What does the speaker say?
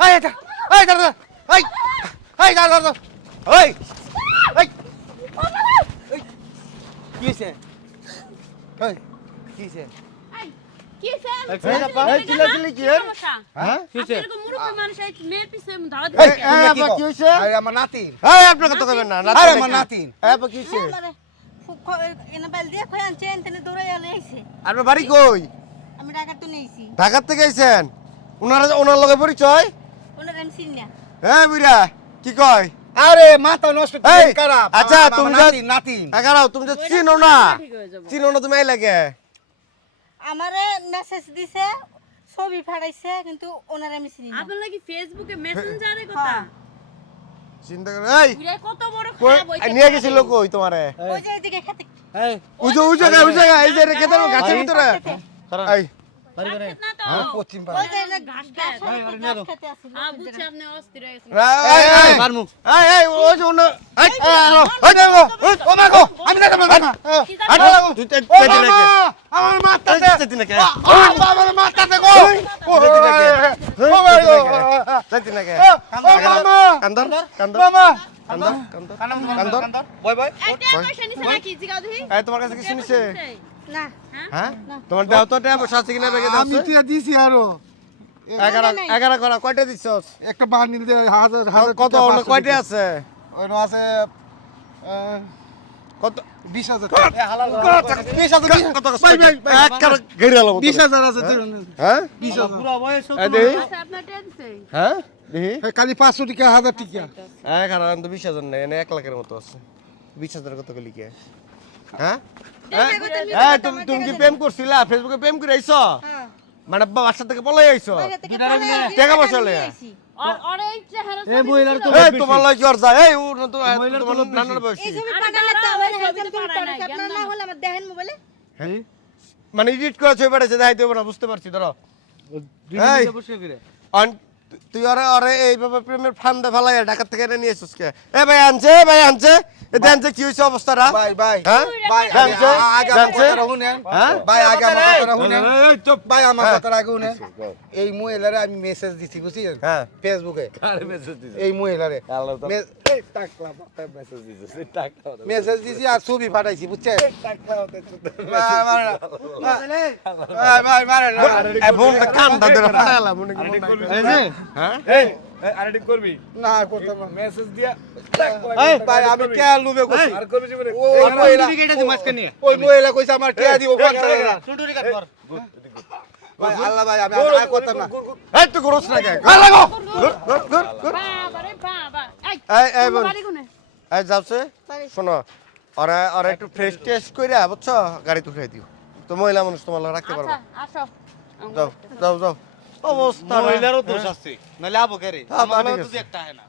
এই এটা এই দাঁড়া এই এই দাঁড়া দাঁড়া এই এই কি হইছে এই কি হইছে কি স্যার এই আপা এই চিল্লাচিল্লি কি হ্যাঁ কি হইছে এরকম মুরব্বী মানুষ এই মেয়ের পিছে ধাওয়া এই আপা কি হইছে আরে আমার নাতিন এই আপনাকে তো কইবেন না আরে আমার নাতিন এই আপা কি হইছে এনে বেল দিয়ে খয় আনছে এনে দৌড়ে এলে আইছে আপনার বাড়ি কই আমি ঢাকা তো নেইছি ঢাকা থেকে আইছেন ওনার লগে পরিচয় ওনার আমি চিনি না এই বুইড়া কি কয় আরে মাথা নষ্ট এই, করে খারাপ আচ্ছা, আমার তুমি নাতিন নাতিন এগারাও তুমি যে চিনো না ঠিক হয়ে যাবে চিনো না তুমি এই লাগে আমারে মেসেজ দিছে ছবি ফাড়াইছে কিন্তু ওনার আমি চিনি না আপনার লাগি ফেসবুকে মেসেঞ্জারে কথা চিন্তা করে এই বুড়া কত বড় কই খারাপ হইছে নিয়ে গেছিল কই তোমারে ওই যে এদিকে খেতে এই ওই জায়গা এই যে রেখে দাও গাছের ভিতরে এই না তো পশ্চিম ওই যে ঘাস ঘাস খায়। খেতে আসিল বুঝছি আপনি অস্থির হয়ে গেছেন এই এই মারমু এই ওই যে ওনা এই হ্যালো ওই দেখো ও মাগো আমি না না কি আরে জানো? তুই তেদি নাকি আমার মাথাতে তেদি নাকি ও বাবার মাথাতে গো ও তেদি নাকি মামা কান্দর কান্দর মামা কান্দর কান্দর কান্দর বয় বয় একটা পয়সা নিছে নাকি জিগাও দেখি এই তোমার কাছে কি শুনিছে না হ্যাঁ তোমার দাও তো টাকা পয়সা আছে কিনা ব্যাগে দাও আমি টিয়া দিছি আরো 11 করা কয়টা দিছস একটা বান্ডিল দে হাজার হাজার কত অন্য কয়টা আছে ওইনো আছে কত 20000 কত এক কার ঘেরে আলো 20000 আছে হ্যাঁ 20000 পুরো বয়স এই দেই আচ্ছা আপনার টেন দিছে হ্যাঁ দেখি খালি 500 টাকা 1000 টাকা এক হাজার তো 20,000 নাই এনে 1 লাখের মতো আছে 20,000 কত কলি কে হ্যাঁ এই তুমি কি প্রেম করছিলা ফেসবুকে প্রেম করে আইছো হ্যাঁ মানে বাসা থেকে পলাই আইছো টাকা পয়সা লইয়া আর এই চেহারা এই মহিলার তো এই তোমার লয় কি আর যায় এই ও তো তোমার নানার বয়সী এই ছবি আরে পাঠালে তো দাঁড়াও, আমার এই ছবিতে ছবি পাঠায় নাই, পাঠাইছে আপনার জ্ঞান না না। হলে আমার দেখেন মোবাইলে হ্যাঁ মানে এডিট করে ছবি পাঠাইছে দেখাইতে হবে না বুঝতে পারছি ধরো এই তুই আরে এইভাবে প্রেমের ফান্দে ফেলাই ঢাকা থেকে এনে নিয়ে এসছিস কে এ ভাই আনছে এতে আনছে কি হইছে অবস্থাটা ভাই ভাই হ্যাঁ ভাই জানছো? আগে আমার জানছে? কথা শুনেন হ্যাঁ? ভাই আগে আমার কথা শুনেন ভাই আমার কথা আগে শুনেন এই মহিলারে আমি মেসেজ দিছি বুঝছেন হ্যাঁ ফেসবুকে আরে মেসেজ দিছে এই মহিলারে আল্লাহ তো এই টাকলা মেসেজ দিছি টাকলা মেসেজ দিছি আর ছবি পাঠাইছি বুঝছেন ভাই মারে এ ফোনটা কানটা ধরে ফাটাইলা মনে কি মনে হ্যাঁ এই আরেকটা করবি না করতে না মেসেজ দিয়া এই ভাই আমি কে লুবে কইছি আর করবি জীবনে ওই মহিলা ওই মহিলা কইছে আমার টিয়া দিব 50,000 ভাই আল্লাহ ভাই আমি আর করতাম না এই তুই করছ না কে গাল লাগো বাবা রে বাবা এই বোন বাড়ি কোনে এই যাচ্ছে শোনো ওরা একটু ফ্রেশ টেস্ট কইরা বুঝছো গাড়ি উঠাই দিও তো মহিলা মানুষ তোমার লাগা রাখতে পারবে আচ্ছা আসো যাও অবস্থা মহিলারও দোষ আছে নালে আবো কে রে হ্যাঁ, আমার ঠিক তো আছে। একটা হয় না